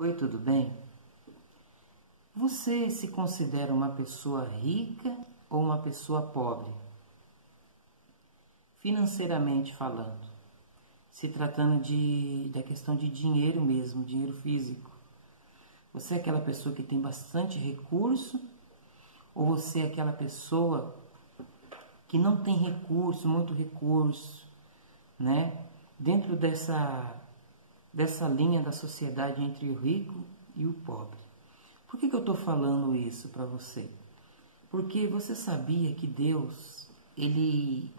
Oi, tudo bem? Você se considera uma pessoa rica ou uma pessoa pobre? Financeiramente falando, se tratando da questão de dinheiro mesmo, dinheiro físico. Você é aquela pessoa que tem bastante recurso ou você é aquela pessoa que não tem recurso, muito recurso, né? Dentro dessa linha da sociedade entre o rico e o pobre. Por que eu estou falando isso para você? Porque você sabia que Deus, Ele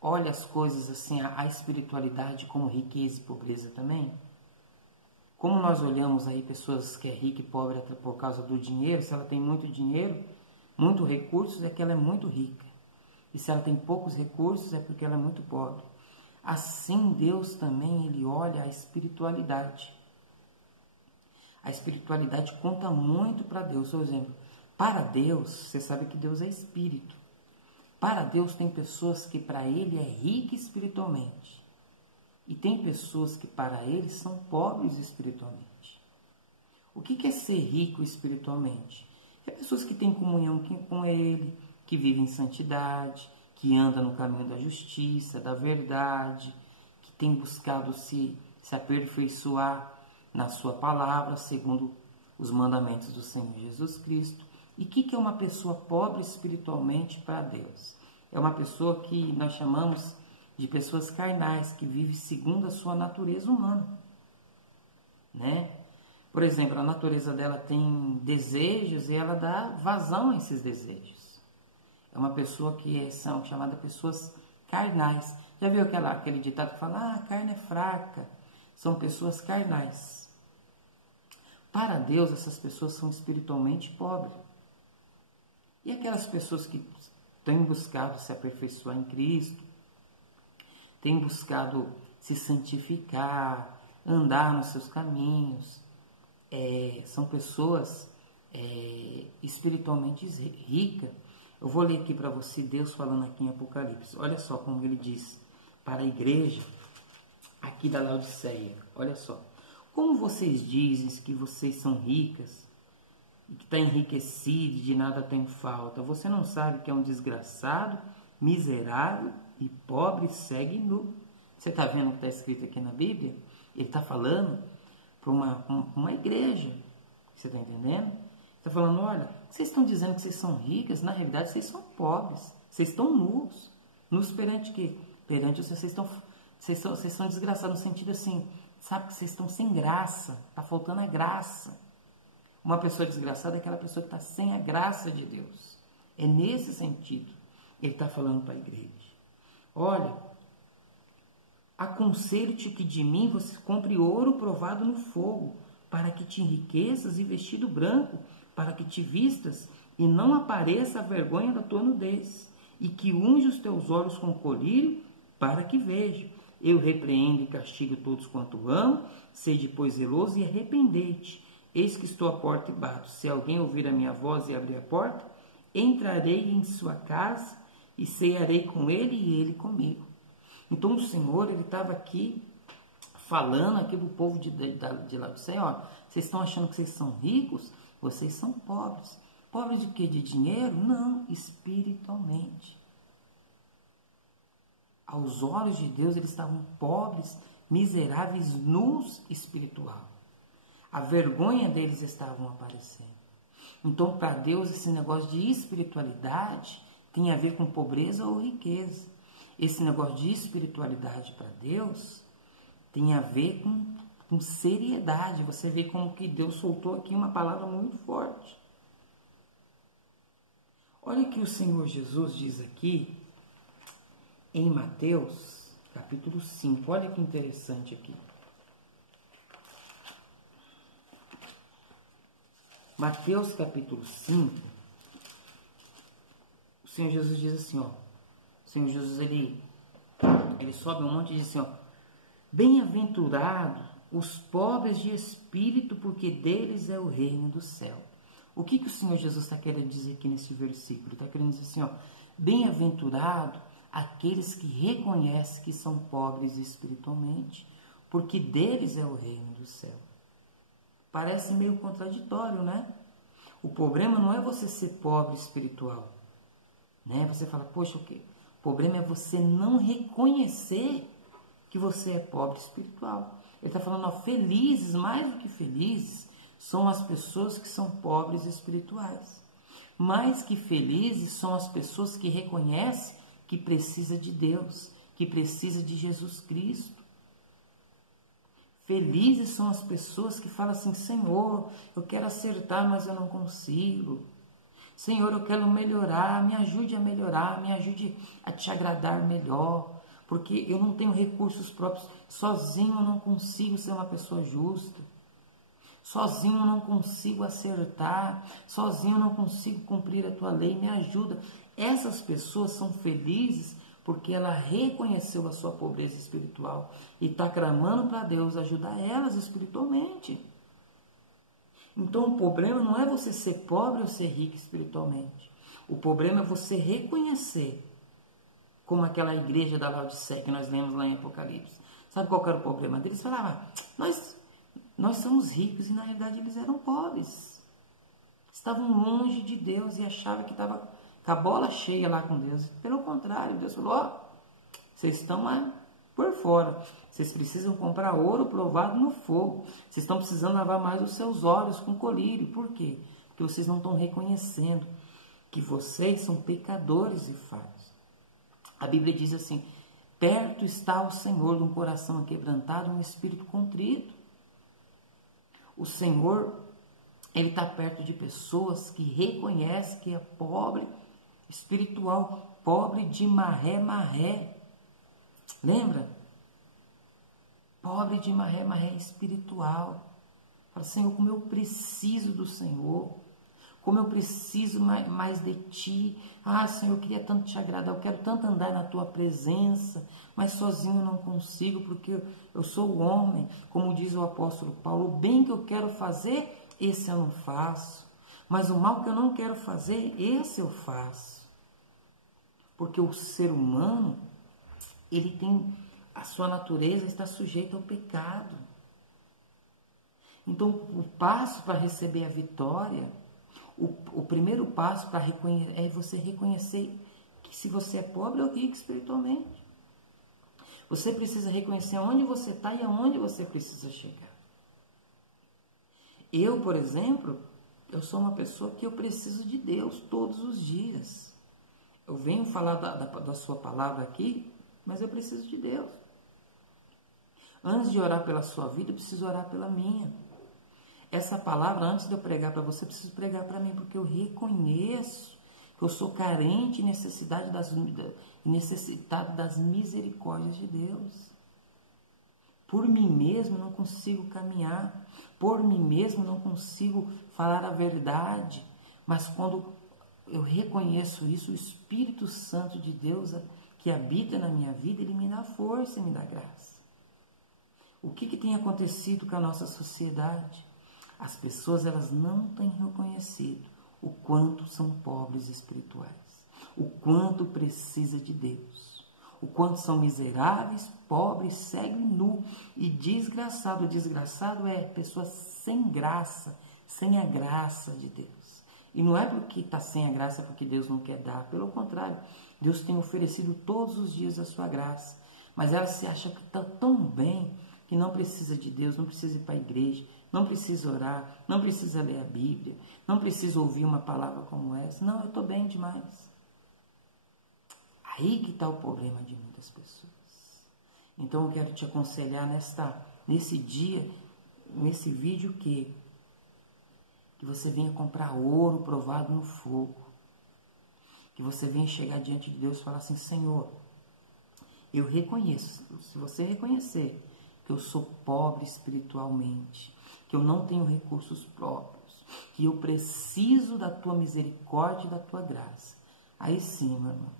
olha as coisas assim, a espiritualidade como riqueza e pobreza também? Como nós olhamos aí pessoas que é rica e pobre até por causa do dinheiro, se ela tem muito dinheiro, muito recursos, é que ela é muito rica. E se ela tem poucos recursos, é porque ela é muito pobre. Assim, Deus também, Ele olha a espiritualidade. A espiritualidade conta muito para Deus. Por exemplo, para Deus, você sabe que Deus é espírito. Para Deus tem pessoas que para Ele é rica espiritualmente. E tem pessoas que para Ele são pobres espiritualmente. O que é ser rico espiritualmente? É pessoas que têm comunhão com Ele, que vivem em santidade, que andam no caminho da justiça, da verdade, que têm buscado se aperfeiçoar na sua palavra, segundo os mandamentos do Senhor Jesus Cristo. E o que é uma pessoa pobre espiritualmente para Deus? É uma pessoa que nós chamamos de pessoas carnais, que vive segundo a sua natureza humana, né? Por exemplo, a natureza dela tem desejos e ela dá vazão a esses desejos. É uma pessoa que são chamadas pessoas carnais. Já viu aquele ditado que fala, a carne é fraca? São pessoas carnais. Para Deus, essas pessoas são espiritualmente pobres. E aquelas pessoas que têm buscado se aperfeiçoar em Cristo, têm buscado se santificar, andar nos seus caminhos, são pessoas espiritualmente ricas. Eu vou ler aqui para você, Deus falando aqui em Apocalipse. Olha só como ele diz para a igreja aqui da Laodiceia. Olha só. Como vocês dizem que vocês são ricas e que está enriquecido e de nada tem falta, você não sabe que é um desgraçado, miserável e pobre segue nu. Você está vendo o que está escrito aqui na Bíblia? Ele está falando para uma igreja. Você está entendendo? Está falando, olha, vocês estão dizendo que vocês são ricas, na realidade vocês são pobres. Vocês estão nus. Nus perante quê? Perante vocês estão desgraçados no sentido assim, sabe que vocês estão sem graça. Está faltando a graça. Uma pessoa desgraçada é aquela pessoa que está sem a graça de Deus. É nesse sentido. Ele está falando para a igreja. Olha, aconselho-te que de mim você compre ouro provado no fogo, para que te enriqueças e vestido branco, para que te vistas e não apareça a vergonha da tua nudez, e que unge os teus olhos com colírio, para que veja. Eu repreendo e castigo todos quanto amo, sede pois zeloso e arrependei-te. Eis que estou à porta e bato. Se alguém ouvir a minha voz e abrir a porta, entrarei em sua casa e cearei com ele e ele comigo. Então o Senhor, ele estava aqui falando aqui para o povo de Laodiceia, ó, vocês estão achando que vocês são ricos? Vocês são pobres. Pobres de quê? De dinheiro? Não, espiritualmente. Aos olhos de Deus, eles estavam pobres, miseráveis, nus espiritual. A vergonha deles estavam aparecendo. Então, para Deus, esse negócio de espiritualidade tem a ver com pobreza ou riqueza. Esse negócio de espiritualidade para Deus tem a ver com seriedade. Você vê como que Deus soltou aqui uma palavra muito forte. Olha o que o Senhor Jesus diz aqui em Mateus, capítulo 5. Olha que interessante aqui. Mateus, capítulo 5. O Senhor Jesus diz assim, ó. O Senhor Jesus, ele sobe um monte e diz assim, ó. Bem-aventurados os pobres de espírito, porque deles é o reino do céu. O que o Senhor Jesus está querendo dizer aqui nesse versículo? Está querendo dizer assim, ó. Bem-aventurado aqueles que reconhecem que são pobres espiritualmente, porque deles é o reino do céu. Parece meio contraditório, né? O problema não é você ser pobre espiritual, né? Você fala, poxa, o problema é você não reconhecer que você é pobre espiritual. Ele está falando, ó, felizes, mais do que felizes, são as pessoas que são pobres espirituais. Mais que felizes são as pessoas que reconhecem que precisa de Deus, que precisa de Jesus Cristo. Felizes são as pessoas que falam assim, Senhor, eu quero acertar, mas eu não consigo. Senhor, eu quero melhorar, me ajude a melhorar, me ajude a te agradar melhor, porque eu não tenho recursos próprios, sozinho eu não consigo ser uma pessoa justa, sozinho eu não consigo acertar, sozinho eu não consigo cumprir a tua lei, me ajuda. Essas pessoas são felizes porque ela reconheceu a sua pobreza espiritual e está clamando para Deus ajudar elas espiritualmente. Então o problema não é você ser pobre ou ser rico espiritualmente. O problema é você reconhecer, como aquela igreja da Laodiceia que nós lemos lá em Apocalipse. Sabe qual era o problema deles? Falavam, nós somos ricos, e na realidade eles eram pobres. Estavam longe de Deus e achavam que estava com a bola cheia lá com Deus. Pelo contrário, Deus falou, ó, vocês estão lá por fora. Vocês precisam comprar ouro provado no fogo. Vocês estão precisando lavar mais os seus olhos com colírio. Por quê? Porque vocês não estão reconhecendo que vocês são pecadores e falhos. A Bíblia diz assim, perto está o Senhor de um coração aquebrantado, um espírito contrito. O Senhor, Ele está perto de pessoas que reconhecem que é pobre espiritual, pobre de maré. Lembra? Pobre de maré espiritual. Fala, Senhor, como eu preciso do Senhor. Como eu preciso mais de Ti. Ah, Senhor, eu queria tanto Te agradar. Eu quero tanto andar na Tua presença. Mas sozinho eu não consigo, porque eu sou homem. Como diz o apóstolo Paulo, o bem que eu quero fazer, esse eu não faço. Mas o mal que eu não quero fazer, esse eu faço. Porque o ser humano, ele tem, a sua natureza está sujeita ao pecado. Então, o passo para receber a vitória, o primeiro passo para reconhecer, é você reconhecer que se você é pobre ou rico espiritualmente. Você precisa reconhecer aonde você está e aonde você precisa chegar. Eu, por exemplo, eu sou uma pessoa que eu preciso de Deus todos os dias. Eu venho falar da sua palavra aqui, mas eu preciso de Deus. Antes de orar pela sua vida, eu preciso orar pela minha. Essa palavra, antes de eu pregar para você, eu preciso pregar para mim, porque eu reconheço que eu sou carente e necessitado das misericórdias de Deus. Por mim mesmo eu não consigo caminhar, por mim mesmo eu não consigo falar a verdade, mas quando eu reconheço isso, o Espírito Santo de Deus que habita na minha vida, Ele me dá força e me dá graça. O que tem acontecido com a nossa sociedade? As pessoas, elas não têm reconhecido o quanto são pobres espirituais, o quanto precisa de Deus, o quanto são miseráveis, pobres, cego e nu e desgraçado. O desgraçado é pessoa sem graça, sem a graça de Deus. E não é porque está sem a graça porque Deus não quer dar. Pelo contrário, Deus tem oferecido todos os dias a sua graça. Mas ela se acha que está tão bem que não precisa de Deus, não precisa ir para a igreja, não precisa orar, não precisa ler a Bíblia, não precisa ouvir uma palavra como essa. Não, eu estou bem demais. Aí que está o problema de muitas pessoas. Então eu quero te aconselhar nesse dia, nesse vídeo que você venha comprar ouro provado no fogo. Que você venha chegar diante de Deus e falar assim, Senhor, eu reconheço, se você reconhecer que eu sou pobre espiritualmente, que eu não tenho recursos próprios, que eu preciso da tua misericórdia e da tua graça. Aí sim, meu irmão,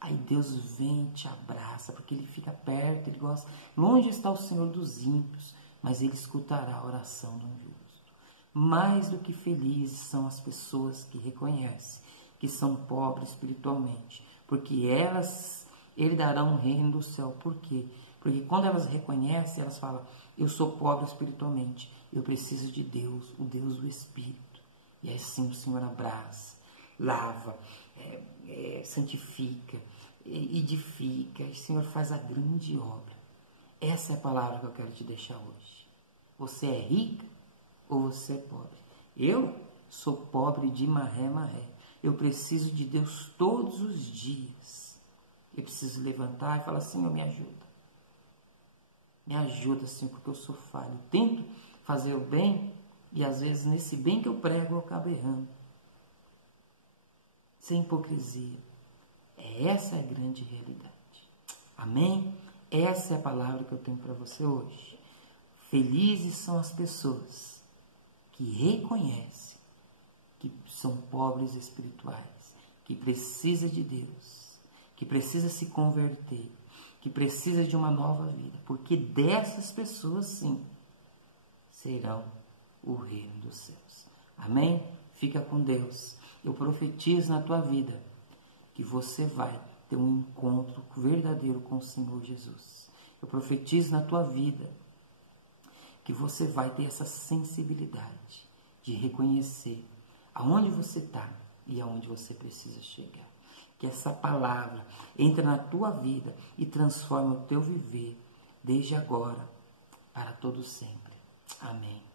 aí Deus vem e te abraça, porque Ele fica perto, Ele gosta. Longe está o Senhor dos ímpios, mas Ele escutará a oração do justo. Mais do que felizes são as pessoas que reconhecem que são pobres espiritualmente, porque Ele dará um reino do céu. Por quê? Porque quando elas reconhecem, elas falam, eu sou pobre espiritualmente, eu preciso de Deus, o Deus do Espírito. E assim o Senhor abraça, lava, santifica, edifica, o Senhor faz a grande obra. Essa é a palavra que eu quero te deixar hoje. Você é rica ou você é pobre? Eu sou pobre de maré. Eu preciso de Deus todos os dias. Eu preciso levantar e falar, Senhor, me ajuda. Me ajuda, Senhor, porque eu sou falho. Eu tento fazer o bem e às vezes nesse bem que eu prego eu acabo errando. Sem hipocrisia. Essa é a grande realidade. Amém? Essa é a palavra que eu tenho para você hoje. Felizes são as pessoas que reconhecem que são pobres espirituais, que precisa de Deus, que precisa se converter, que precisa de uma nova vida, porque dessas pessoas sim serão o reino dos céus. Amém? Fica com Deus. Eu profetizo na tua vida que você vai ter um encontro verdadeiro com o Senhor Jesus. Eu profetizo na tua vida que você vai ter essa sensibilidade de reconhecer aonde você está e aonde você precisa chegar. Que essa palavra entre na tua vida e transforme o teu viver desde agora para todo sempre. Amém.